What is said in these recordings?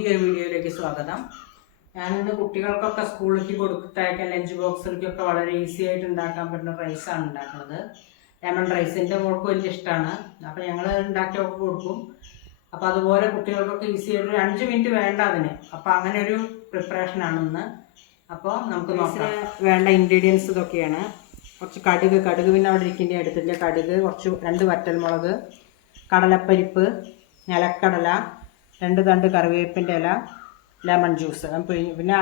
പുതിയൊരു വീഡിയോയിലേക്ക് സ്വാഗതം. ഞാനിന്ന് കുട്ടികൾക്കൊക്കെ സ്കൂളിലേക്ക് കൊടുത്തയക്കാൻ ലഞ്ച് ബോക്സിലേക്കൊക്കെ വളരെ ഈസി ആയിട്ട് ഉണ്ടാക്കാൻ പറ്റുന്ന റൈസാണ് ഉണ്ടാക്കുന്നത്. ലെമൺ റൈസ് എൻ്റെ മോൾക്ക് വലിയ ഇഷ്ടമാണ്. അപ്പോൾ ഞങ്ങൾ ഉണ്ടാക്കിയൊക്കെ കൊടുക്കും. അപ്പോൾ അതുപോലെ കുട്ടികൾക്കൊക്കെ ഈസി ആയിട്ട് 5 മിനിറ്റ് വേണ്ട അതിന്. അപ്പോൾ അങ്ങനെ ഒരു പ്രിപ്പറേഷനാണ് ഇന്ന്. അപ്പോൾ നമുക്ക് നോക്കാം. വേണ്ട ഇൻഗ്രീഡിയൻസ് ഇതൊക്കെയാണ്. കുറച്ച് കടുക് പിന്നെ അവിടെ ഇരിക്കേണ്ട എടുത്തില്ല. കടുക്, കുറച്ച് 2 വറ്റൽമുളക്, കടലപ്പരിപ്പ്, നിലക്കടല, 2 തണ്ട് കറിവേപ്പിൻ്റെ ഇല, ലെമൺ ജ്യൂസ്. പിന്നെ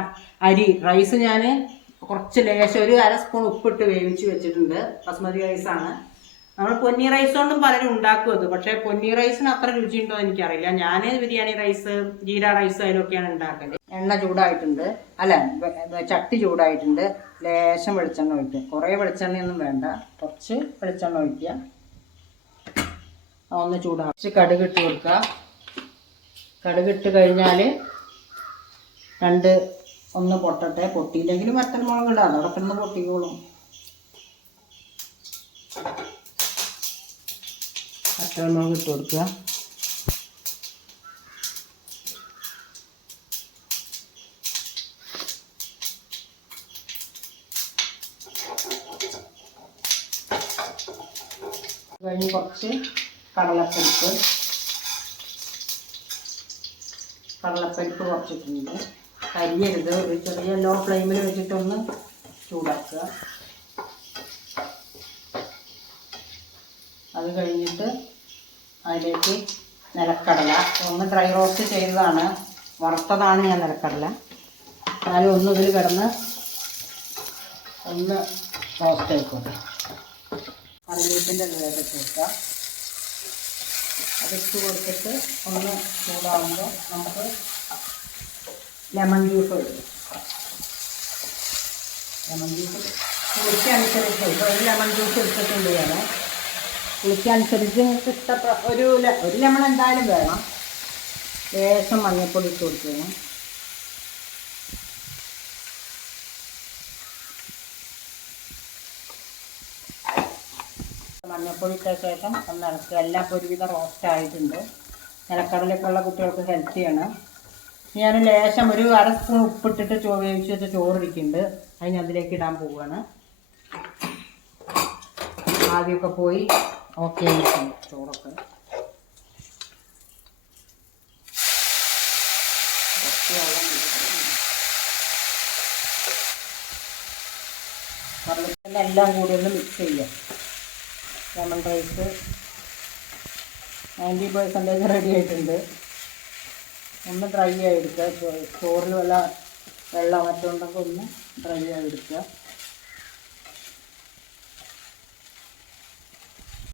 അരി റൈസ് ഞാൻ കുറച്ച് ലേശം ഒരു 1/2 സ്പൂൺ ഉപ്പിട്ട് വേവിച്ച് വെച്ചിട്ടുണ്ട്. ബസ്മതി റൈസാണ്. നമ്മൾ പൊന്നി റൈസ് കൊണ്ടും പലരും ഉണ്ടാക്കും അത്. പക്ഷേ പൊന്നി റൈസിന് അത്ര രുചിയുണ്ടോ എനിക്കറിയില്ല. ഞാൻ ബിരിയാണി റൈസ്, ജീര റൈസ് അതിലൊക്കെയാണ് ഉണ്ടാക്കല്. എണ്ണ ചൂടായിട്ടുണ്ട്, അല്ല ചട്ടി ചൂടായിട്ടുണ്ട്. ലേശം വെളിച്ചെണ്ണ ഒഴിക്കുക. കുറേ വെളിച്ചെണ്ണയൊന്നും വേണ്ട, കുറച്ച് വെളിച്ചെണ്ണ ഒഴിക്കുക. ഒന്ന് ചൂടാകും. കുറച്ച് കടുക് ഇട്ട് കൊടുക്കുക. കടുകിട്ട് കഴിഞ്ഞാൽ ഒന്ന് പൊട്ടട്ടെ. പൊട്ടിയില്ലെങ്കിലും വറ്റൽമുളക് ഇടാം, അതോടെ കിടന്ന് പൊട്ടിക്കോളും. വറ്റൽമുളക് ഇട്ട് കൊടുക്കുക. കഴിഞ്ഞ് കുറച്ച് കടലപ്പരിപ്പ് കുറച്ചിട്ടുണ്ട്. കരിയരുത്. ഒരു ചെറിയ ലോ ഫ്ലെയിമിൽ വെച്ചിട്ടൊന്ന് ചൂടാക്കുക. അത് കഴിഞ്ഞിട്ട് അതിലേക്ക് നിലക്കടല ഒന്ന് ഡ്രൈ റോസ്റ്റ് ചെയ്തതാണ്, വറുത്തതാണ് ഞാൻ നിലക്കടല. എന്നാലും ഇതിൽ കിടന്ന് ഒന്ന് റോസ്റ്റ് ആയിക്കോട്ടെ. കറിവേപ്പിൻ്റെ ഇലയൊക്കെ ചേർക്കുക. അതിട്ട് കൊടുത്തിട്ട് ഒന്ന് ചൂടാകുമ്പോൾ നമുക്ക് ലെമൺ ജ്യൂസ് ഒഴിക്കും. ലെമൺ ജ്യൂസ് പുളിക്കനുസരിച്ച് ഒരു ലെമൺ ജ്യൂസ് എടുത്തിട്ടുണ്ട് ഞാൻ. പുളിക്കനുസരിച്ച് നിങ്ങൾക്ക് ഒരു ലെമൺ എന്തായാലും വേണം. ലേശം മഞ്ഞൾപ്പൊടി ഇട്ട് കൊടുക്കണം. മഞ്ഞൾപ്പൊടി ഇട്ട ശേഷം ഒന്ന് ഇളക്കുക. എല്ലാം ഒരുവിധം റോസ്റ്റ് ആയിട്ടുണ്ട്. നിലക്കടലൊക്കെ ഉള്ള കുട്ടികൾക്ക് ഹെൽത്തിയാണ്. ഞാൻ ലേശം ഒരു 1/2 സ്പൂൺ ഉപ്പിട്ടിട്ട് വേവിച്ച് വെച്ച ചോറിരിക്കുന്നുണ്ട്. അതിലേക്ക് ഇടാൻ പോവുകയാണ്. ആദ്യമൊക്കെ പോയി ഓക്കെ ആയിട്ടുണ്ട് ചോറൊക്കെ. എല്ലാം കൂടി ഒന്ന് മിക്സ് ചെയ്യാം. ലെമൺ റൈസ് 90% റെഡി ആയിട്ടുണ്ട്. ഒന്ന് ഡ്രൈ ആയെടുക്കുക. ചോറിൽ വല്ല വെള്ളം മറ്റുണ്ടെങ്കിൽ ഒന്ന് ഡ്രൈ ആയെടുക്കുക.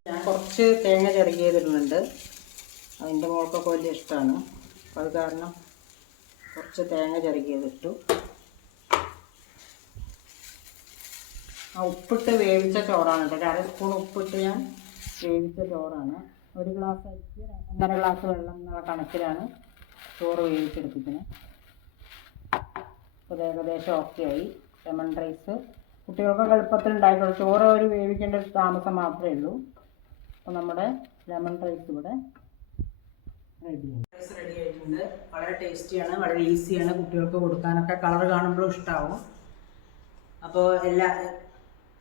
ഞാൻ കുറച്ച് തേങ്ങ ചിരകിയതിടുന്നുണ്ട്. അതിൻ്റെ മോൾക്കൊക്കെ വലിയ ഇഷ്ടമാണ്. അപ്പോൾ അത് കാരണം കുറച്ച് തേങ്ങ ചിരകിയതിട്ടു. ഉപ്പിട്ട് വേവിച്ച ചോറാണ് കേട്ടോ. 1/2 സ്പൂൺ ഉപ്പിട്ട് ഞാൻ വേവിച്ച ചോറാണ്. 1 ഗ്ലാസ് അരിക്ക് 1.5 ഗ്ലാസ് വെള്ളം എന്നുള്ള കണക്കിലാണ് ചോറ് വേവിച്ചെടുപ്പിക്കുന്നത്. അപ്പോൾ ഏകദേശം ഓക്കെ ആയി. ലെമൺ റൈസ് കുട്ടികൾക്കൊക്കെ എളുപ്പത്തിൽ ഉണ്ടായിക്കോളൂ. ചോറ് ഒരു വേവിക്കേണ്ട ഒരു താമസം മാത്രമേ ഉള്ളൂ. അപ്പോൾ നമ്മുടെ ലെമൺ റൈസ് ഇവിടെ റെഡി ആയിട്ടുണ്ട്. വളരെ ടേസ്റ്റിയാണ്, വളരെ ഈസിയാണ്. കുട്ടികൾക്ക് കൊടുക്കാനൊക്കെ കളർ കാണുമ്പോഴും ഇഷ്ടമാവും. അപ്പോൾ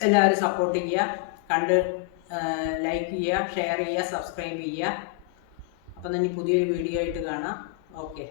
എല്ലാവരും സപ്പോർട്ട് ചെയ്യുക, കണ്ട് ലൈക്ക് ചെയ്യുക, ഷെയർ ചെയ്യുക, സബ്സ്ക്രൈബ് ചെയ്യുക. അപ്പം തന്നെ പുതിയൊരു വീഡിയോ ആയിട്ട് കാണാം. ഓക്കെ.